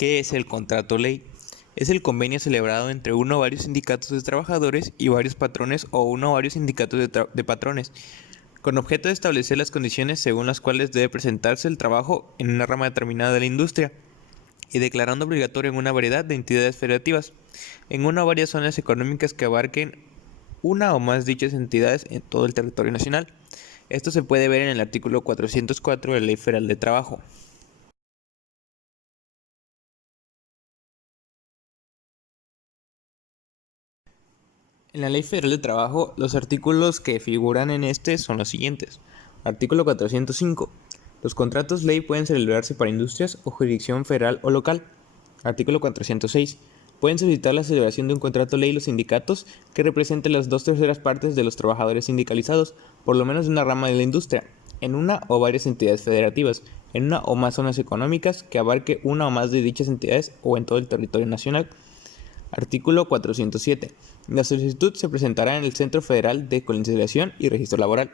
¿Qué es el contrato ley? Es el convenio celebrado entre uno o varios sindicatos de trabajadores y varios patrones o uno o varios sindicatos de patrones, con objeto de establecer las condiciones según las cuales debe presentarse el trabajo en una rama determinada de la industria y declarando obligatorio en una variedad de entidades federativas, en una o varias zonas económicas que abarquen una o más dichas entidades en todo el territorio nacional. Esto se puede ver en el artículo 404 de la Ley Federal de Trabajo. En la Ley Federal de Trabajo, los artículos que figuran en este son los siguientes. Artículo 405. Los contratos ley pueden celebrarse para industrias o jurisdicción federal o local. Artículo 406. Pueden solicitar la celebración de un contrato ley los sindicatos que representen las 2/3 partes de los trabajadores sindicalizados, por lo menos de una rama de la industria, en una o varias entidades federativas, en una o más zonas económicas que abarque una o más de dichas entidades o en todo el territorio nacional. Artículo 407. La solicitud se presentará en el Centro Federal de Conciliación y Registro Laboral.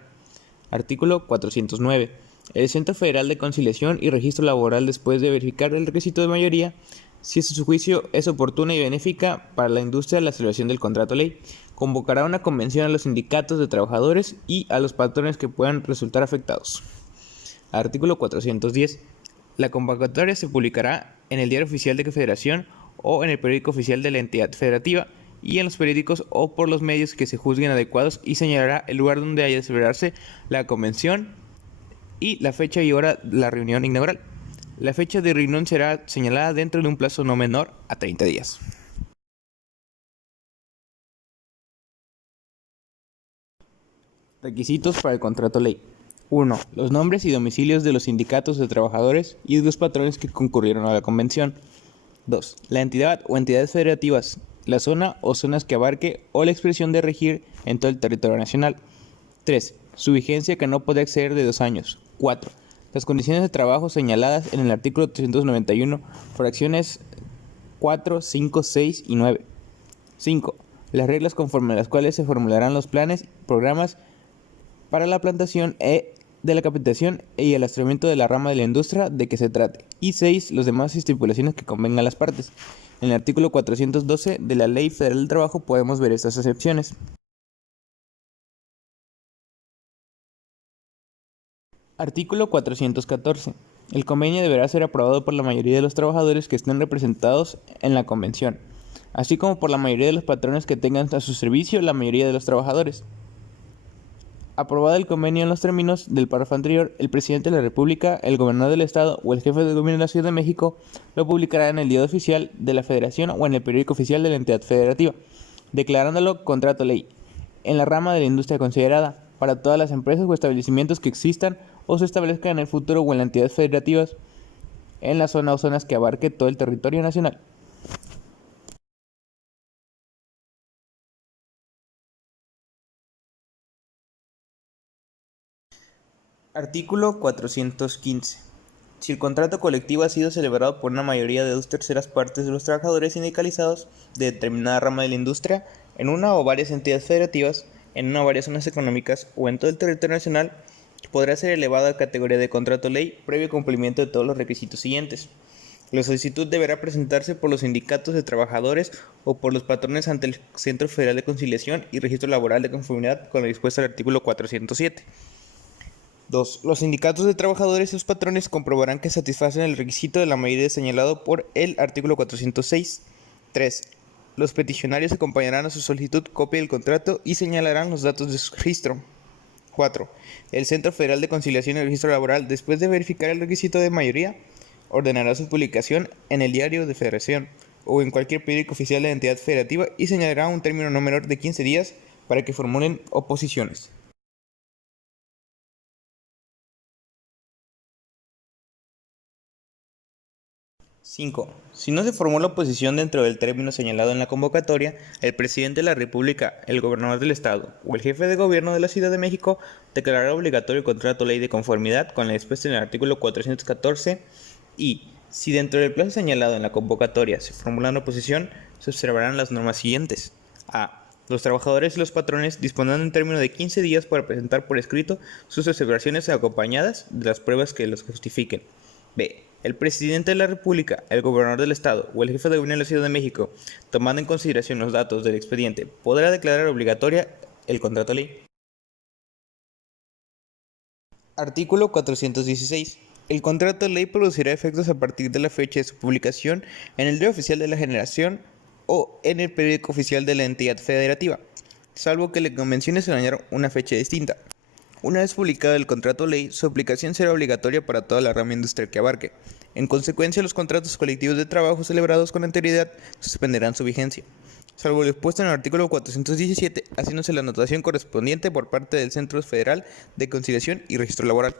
Artículo 409. El Centro Federal de Conciliación y Registro Laboral, después de verificar el requisito de mayoría, si a su juicio es oportuna y benéfica para la industria la celebración del contrato ley, convocará una convención a los sindicatos de trabajadores y a los patrones que puedan resultar afectados. Artículo 410. La convocatoria se publicará en el Diario Oficial de la Federación o en el periódico oficial de la entidad federativa y en los periódicos o por los medios que se juzguen adecuados y señalará el lugar donde haya de celebrarse la convención y la fecha y hora de la reunión inaugural. La fecha de reunión será señalada dentro de un plazo no menor a 30 días. Requisitos para el contrato ley. 1. Los nombres y domicilios de los sindicatos de trabajadores y de los patrones que concurrieron a la convención. 2. La entidad o entidades federativas, la zona o zonas que abarque o la expresión de regir en todo el territorio nacional. 3. Su vigencia que no puede exceder de 2 años. 4. Las condiciones de trabajo señaladas en el artículo 391, fracciones 4, 5, 6 y 9. 5. Las reglas conforme a las cuales se formularán los planes y programas para la plantación de la capacitación y el asesoramiento de la rama de la industria de que se trate. Y 6. Los demás estipulaciones que convengan a las partes. En el artículo 412 de la Ley Federal del Trabajo podemos ver estas excepciones. Artículo 414. El convenio deberá ser aprobado por la mayoría de los trabajadores que estén representados en la convención, así como por la mayoría de los patrones que tengan a su servicio la mayoría de los trabajadores. Aprobado el convenio en los términos del párrafo anterior, el presidente de la República, el gobernador del Estado o el jefe de gobierno de la Ciudad de México lo publicará en el Diario Oficial de la Federación o en el periódico oficial de la entidad federativa, declarándolo contrato ley, en la rama de la industria considerada, para todas las empresas o establecimientos que existan o se establezcan en el futuro o en las entidades federativas, en la zona o zonas que abarque todo el territorio nacional. Artículo 415. Si el contrato colectivo ha sido celebrado por una mayoría de 2/3 partes de los trabajadores sindicalizados de determinada rama de la industria, en una o varias entidades federativas, en una o varias zonas económicas o en todo el territorio nacional, podrá ser elevado a categoría de contrato ley previo cumplimiento de todos los requisitos siguientes. La solicitud deberá presentarse por los sindicatos de trabajadores o por los patrones ante el Centro Federal de Conciliación y Registro Laboral de conformidad con lo dispuesto al artículo 407. 2. Los sindicatos de trabajadores y sus patrones comprobarán que satisfacen el requisito de la mayoría señalado por el artículo 406. 3. Los peticionarios acompañarán a su solicitud copia del contrato y señalarán los datos de su registro. 4. El Centro Federal de Conciliación y Registro Laboral, después de verificar el requisito de mayoría, ordenará su publicación en el Diario de Federación o en cualquier periódico oficial de la entidad federativa y señalará un término no menor de 15 días para que formulen oposiciones. 5. Si no se formula oposición dentro del término señalado en la convocatoria, el presidente de la República, el gobernador del Estado o el jefe de gobierno de la Ciudad de México declarará obligatorio el contrato ley de conformidad con la dispuesta en el artículo 414 y, si dentro del plazo señalado en la convocatoria se formula una oposición, se observarán las normas siguientes. A. Los trabajadores y los patrones dispondrán de un término de 15 días para presentar por escrito sus aseveraciones acompañadas de las pruebas que los justifiquen. B. El presidente de la República, el gobernador del estado o el jefe de gobierno de la Ciudad de México, tomando en consideración los datos del expediente, podrá declarar obligatoria el contrato ley. Artículo 416. El contrato ley producirá efectos a partir de la fecha de su publicación en el Diario Oficial de la Generación o en el periódico oficial de la entidad federativa, salvo que le convencione señalar una fecha distinta. Una vez publicado el contrato ley, su aplicación será obligatoria para toda la rama industrial que abarque. En consecuencia, los contratos colectivos de trabajo celebrados con anterioridad suspenderán su vigencia, salvo lo expuesto en el artículo 417, haciéndose la anotación correspondiente por parte del Centro Federal de Conciliación y Registro Laboral.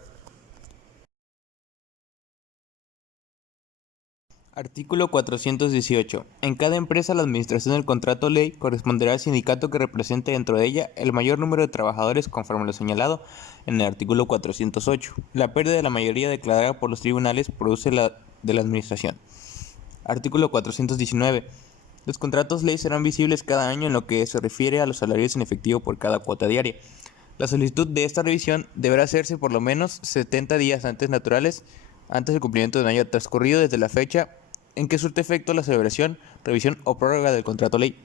Artículo 418. En cada empresa la administración del contrato ley corresponderá al sindicato que represente dentro de ella el mayor número de trabajadores conforme a lo señalado en el artículo 408. La pérdida de la mayoría declarada por los tribunales produce la de la administración. Artículo 419. Los contratos ley serán visibles cada año en lo que se refiere a los salarios en efectivo por cada cuota diaria. La solicitud de esta revisión deberá hacerse por lo menos 70 días antes naturales, antes del cumplimiento de un año transcurrido desde la fecha en que surte efecto la celebración, revisión o prórroga del contrato ley.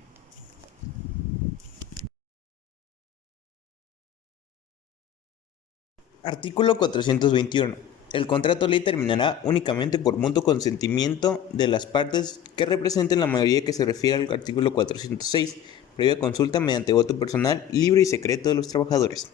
Artículo 421. El contrato ley terminará únicamente por mutuo consentimiento de las partes que representen la mayoría que se refiere al artículo 406, previa consulta mediante voto personal, libre y secreto de los trabajadores.